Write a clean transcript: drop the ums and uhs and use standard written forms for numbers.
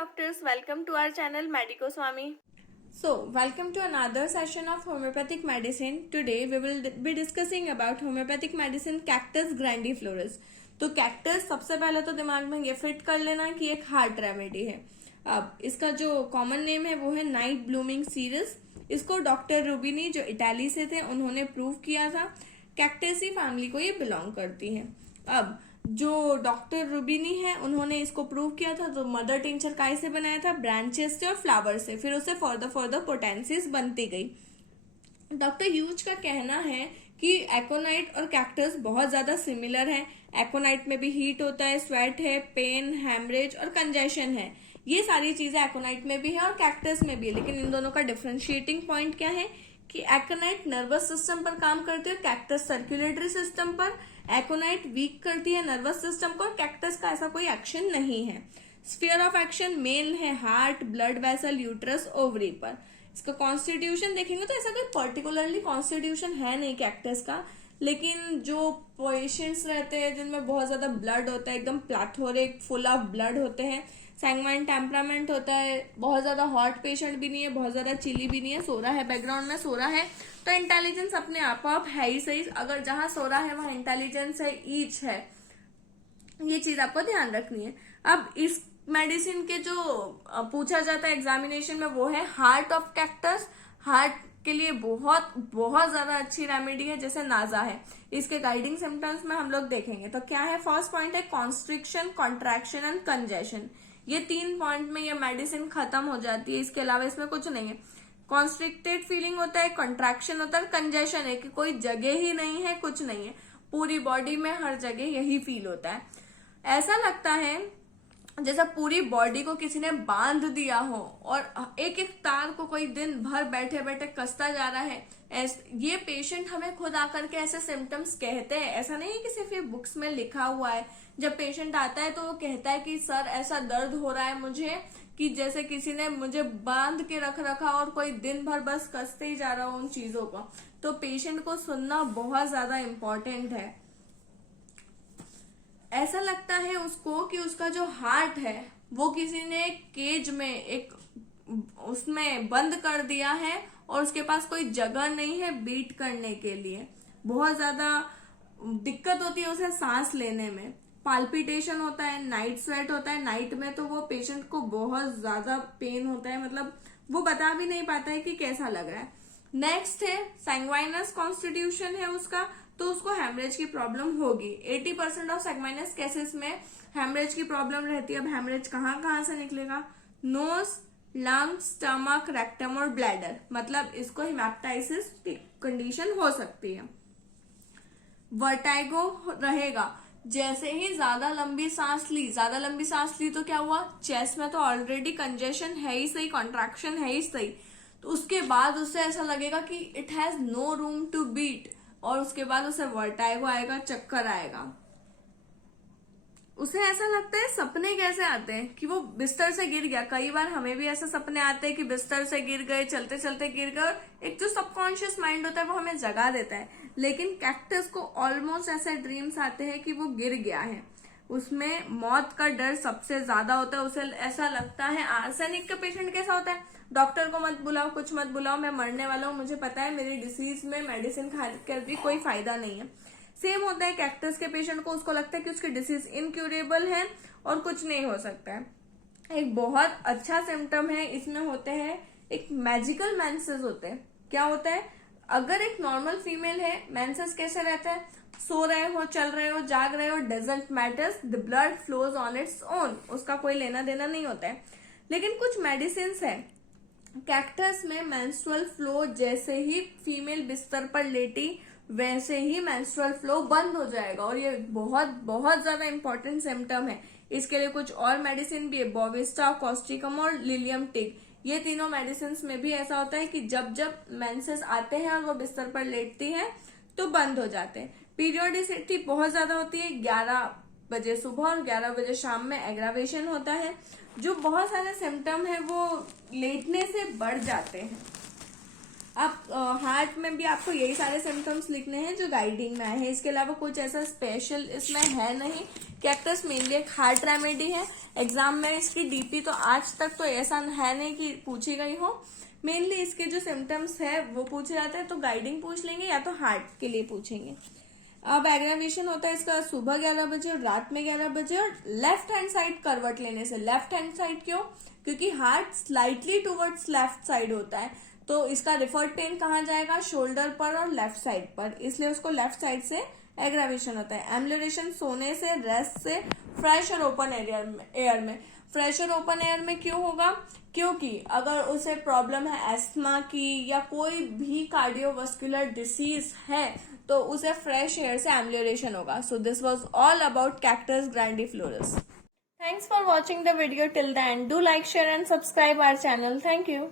doctors, welcome to our channel Medico Swami. So, welcome to another session of homeopathic medicine. Today we will be discussing about homeopathic medicine Cactus grandiflorus. तो cactus सबसे पहले तो दिमाग में ये fit कर लेना कि एक हार्ट रेमेडी है। अब इसका जो कॉमन नेम है वो है नाइट ब्लूमिंग सीरीज। इसको डॉक्टर रूबिनी जो इटाली से थे उन्होंने प्रूव किया था। कैक्टेसी फैमिली को ये बिलोंग करती है। अब जो डॉक्टर रूबिनी है उन्होंने इसको प्रूव किया था, तो मदर टिंचर काय से बनाया था? ब्रांचेस से और फ्लावर से। फिर उसे फर्दर पोटेंसीज बनती गई। डॉक्टर ह्यूज का कहना है कि एकोनाइट और कैक्टस बहुत ज्यादा सिमिलर है। एकोनाइट में भी हीट होता है, स्वेट है, पेन, हैमरेज और कंजेशन है। ये सारी चीजें एकोनाइट में भी है और कैक्टस में भी है। लेकिन इन दोनों का डिफरेंशिएटिंग पॉइंट क्या है कि एकोनाइट नर्वस सिस्टम पर काम करती है और कैक्टस सर्कुलेटरी सिस्टम पर। एकोनाइट वीक करती है नर्वस सिस्टम को और कैक्टस का ऐसा कोई एक्शन नहीं है। स्फीयर ऑफ एक्शन मेन है heart, blood vessel, uterus, ovary पर। इसका कॉन्स्टिट्यूशन देखेंगे तो ऐसा कोई पर्टिकुलरली कॉन्स्टिट्यूशन है नहीं कैक्टस का। लेकिन जो पेशेंट्स रहते हैं जिनमें बहुत ज्यादा ब्लड होता है, एकदम प्लैथोरिक, फुल ऑफ ब्लड होते हैं, सैंगवाइन टेम्परामेंट होता है, बहुत ज्यादा हॉट पेशेंट भी नहीं है, बहुत ज्यादा चिली भी नहीं है, सो रहा है, बैकग्राउंड में सो रहा है, तो इंटेलिजेंस अपने आप है ही सही। अगर जहां सो रहा है वहां इंटेलिजेंस है, ईच है। ये चीज आपको ध्यान रखनी है। अब इस मेडिसिन के जो पूछा जाता है एग्जामिनेशन में वो है हार्ट ऑफ कैक्टस। हार्ट के लिए बहुत बहुत ज्यादा अच्छी रेमेडी है, जैसे नाजा है। इसके गाइडिंग सिम्टम्स में हम लोग देखेंगे तो क्या है। फर्स्ट पॉइंट है कॉन्स्ट्रिक्शन, कॉन्ट्रैक्शन एंड कंजेशन। ये 3 पॉइंट में ये मेडिसिन खत्म हो जाती है। इसके अलावा इसमें कुछ नहीं है। कॉन्स्ट्रिक्टेड फीलिंग होता है, कंट्रैक्शन होता है, कंजेशन है कि कोई जगह ही नहीं है, कुछ नहीं है, पूरी बॉडी में हर जगह यही फील होता है। ऐसा लगता है जैसा पूरी बॉडी को किसी ने बांध दिया हो और एक एक तार को कोई दिन भर बैठे बैठे कसता जा रहा है। ये पेशेंट हमें खुद आकर के ऐसे सिम्टम्स कहते हैं। ऐसा नहीं है कि सिर्फ ये बुक्स में लिखा हुआ है। जब पेशेंट आता है तो वो कहता है कि सर ऐसा दर्द हो रहा है मुझे कि जैसे किसी ने मुझे बांध के रख रखा और कोई दिन भर बस कसते ही जा रहा हो उन चीजों को। तो पेशेंट को सुनना बहुत ज्यादा इम्पोर्टेंट है। ऐसा लगता है उसको कि उसका जो हार्ट है वो किसी ने केज में एक उसमें बंद कर दिया है और उसके पास कोई जगह नहीं है बीट करने के लिए। बहुत ज्यादा दिक्कत होती है उसे सांस लेने में। पाल्पिटेशन होता है, नाइट स्वेट होता है। नाइट में तो वो पेशेंट को बहुत ज्यादा पेन होता है, मतलब वो बता भी नहीं पाता है कि कैसा लग रहा है। नेक्स्ट है सैंग्वाइनस कॉन्स्टिट्यूशन है उसका, तो उसको हेमरेज की प्रॉब्लम होगी। 80% ऑफ सैंग्वाइनस केसेस में हेमरेज की प्रॉब्लम रहती है। अब हेमरेज कहाँ से निकलेगा? नोज, लंग्स, स्टमक, रेक्टम और ब्लैडर। मतलब इसको हिमैप्टाइसिस की कंडीशन हो सकती है। वर्टाइगो रहेगा। जैसे ही ज्यादा लंबी सांस ली तो क्या हुआ? चेस्ट में तो ऑलरेडी कंजेशन है ही सही, कॉन्ट्रैक्शन है ही सही, तो उसके बाद उसे ऐसा लगेगा कि it has no room to beat और उसके बाद उसे वर्टाइगो आएगा, चक्कर आएगा। उसे ऐसा लगता है सपने कैसे आते हैं कि वो बिस्तर से गिर गया। कई बार हमें भी ऐसे सपने आते हैं कि बिस्तर से गिर गए, चलते चलते गिर गए, और एक जो सबकॉन्शियस माइंड होता है वो हमें जगा देता है। लेकिन कैक्टस को ऑलमोस्ट ऐसे ड्रीम्स आते हैं कि वो गिर गया है। उसमें मौत का डर सबसे ज्यादा होता है। उसे ऐसा लगता है, आर्सेनिक का पेशेंट कैसा होता है? डॉक्टर को मत बुलाओ, कुछ मत बुलाओ, मैं मरने वाला हूँ, मुझे पता है मेरी डिसीज में मेडिसिन खा कर भी कोई फायदा नहीं है। सेम होता है कैक्टस के पेशेंट को। उसको लगता है कि उसकी डिसीज इनक्यूरेबल है और कुछ नहीं हो सकता है। एक बहुत अच्छा सिम्टम है इसमें होते हैं एक मैजिकल मेंसेस होते हैं। क्या होता है? अगर एक नॉर्मल फीमेल है, मेंसेस कैसे रहता है? सो रहे हो, चल रहे हो, जाग रहे हो, doesn't matters, the blood flows on its own, उसका कोई लेना देना नहीं होता है। लेकिन कुछ मेडिसिन है कैक्टस में, मेंस्ट्रुअल फ्लो जैसे ही फीमेल बिस्तर पर लेटी वैसे ही मेंस्ट्रुअल फ्लो बंद हो जाएगा, और ये बहुत बहुत ज्यादा इंपॉर्टेंट सिम्टम है। इसके लिए कुछ और मेडिसिन भी है, बोविस्टा, कॉस्टिकम और लिलियम टिक। ये तीनों मेडिसिन में भी ऐसा होता है कि जब जब मेंसेस आते हैं और वो बिस्तर पर लेटती है तो बंद हो जाते हैं। पीरियोडिसिटी बहुत ज्यादा होती है। 11 बजे सुबह और 11 बजे शाम में एग्रावेशन होता है। जो बहुत सारे सिम्टम है वो लेटने से बढ़ जाते हैं। आप हार्ट में भी आपको यही सारे सिम्टम्स लिखने हैं जो गाइडिंग में आए हैं, इसके अलावा कुछ ऐसा स्पेशल इसमें है नहीं। कैक्टस मेनली एक हार्ट रेमेडी है। एग्जाम में इसकी डीपी तो आज तक तो ऐसा है नहीं कि पूछी गई हो। मेनली इसके जो सिम्टम्स है वो पूछे जाते हैं, तो गाइडिंग पूछ लेंगे या तो हार्ट के लिए पूछेंगे। अब एग्रावेशन होता है इसका सुबह 11 बजे और रात में 11 बजे, और लेफ्ट हैंड साइड करवट लेने से। लेफ्ट हैंड साइड क्यों? क्योंकि heart slightly towards left side होता है, तो इसका रिफर्ड पेन कहाँ जाएगा? शोल्डर पर और लेफ्ट साइड पर, इसलिए उसको लेफ्ट साइड से एग्रावेशन होता है। एम्बुलेशन सोने से, रेस्ट से, फ्रेश और ओपन एयर में। फ्रेश और ओपन एयर में क्यों होगा? क्योंकि अगर उसे प्रॉब्लम है एस्थमा की या कोई भी कार्डियोवास्कुलर डिसीज है तो उसे फ्रेश एयर से एम्बुलेशन होगा। So this was all about cactus grandiflorus. Thanks for watching the video till the end. Do like, share and subscribe our channel. Thank you.